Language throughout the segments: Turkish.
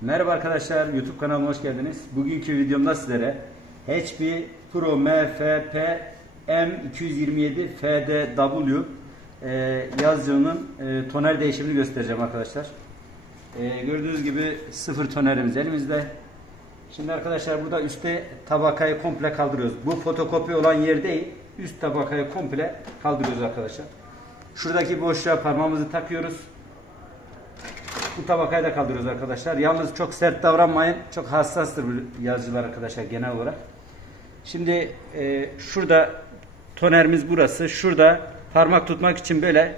Merhaba arkadaşlar, YouTube kanalıma hoş geldiniz. Bugünkü videomda sizlere HP Pro MFP M227 FDW e, yazıcının e, toner değişimini göstereceğim arkadaşlar. E, gördüğünüz gibi sıfır tonerimiz elimizde. Şimdi arkadaşlar burada üstte tabakayı komple kaldırıyoruz. Bu fotokopi olan yer değil, üst tabakayı komple kaldırıyoruz arkadaşlar. Şuradaki boşluğa parmağımızı takıyoruz. Bu tabakayı da kaldırıyoruz arkadaşlar. Yalnız çok sert davranmayın. Çok hassastır bu yazıcılar arkadaşlar genel olarak. Şimdi e, şurada tonerimiz burası. Şurada parmak tutmak için böyle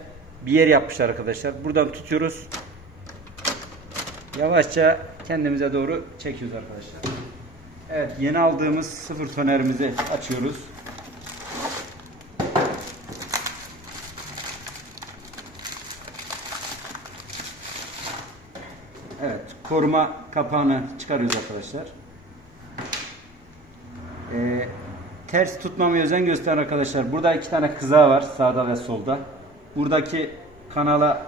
bir yer yapmışlar arkadaşlar. Buradan tutuyoruz. Yavaşça kendimize doğru çekiyoruz arkadaşlar. Evet yeni aldığımız sıfır tonerimizi açıyoruz. Evet, koruma kapağını çıkarıyoruz arkadaşlar. Ee, ters tutmamaya özen gösteren arkadaşlar. Burada iki tane kızağı var sağda ve solda. Buradaki kanala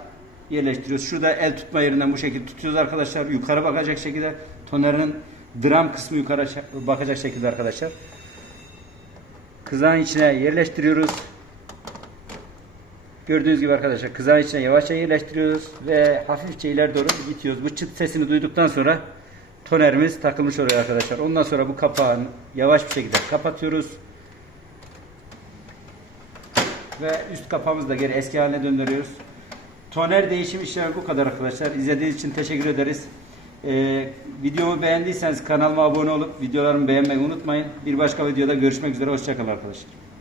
yerleştiriyoruz. Şurada el tutma yerinden bu şekilde tutuyoruz arkadaşlar. Yukarı bakacak şekilde tonerinin dram kısmı yukarı bakacak şekilde arkadaşlar. Kızağın içine yerleştiriyoruz. Gördüğünüz gibi arkadaşlar kızağın içine yavaşça yerleştiriyoruz ve hafifçe ileri doğru itiyoruz. Bu çıt sesini duyduktan sonra tonerimiz takılmış oluyor arkadaşlar. Ondan sonra bu kapağını yavaş bir şekilde kapatıyoruz. Ve üst kapağımızı da geri eski haline döndürüyoruz. Toner değişim işlemi bu kadar arkadaşlar. İzlediğiniz için teşekkür ederiz. Ee, videomu beğendiyseniz kanalıma abone olup videolarımı beğenmeyi unutmayın. Bir başka videoda görüşmek üzere. Hoşçakalın arkadaşlar.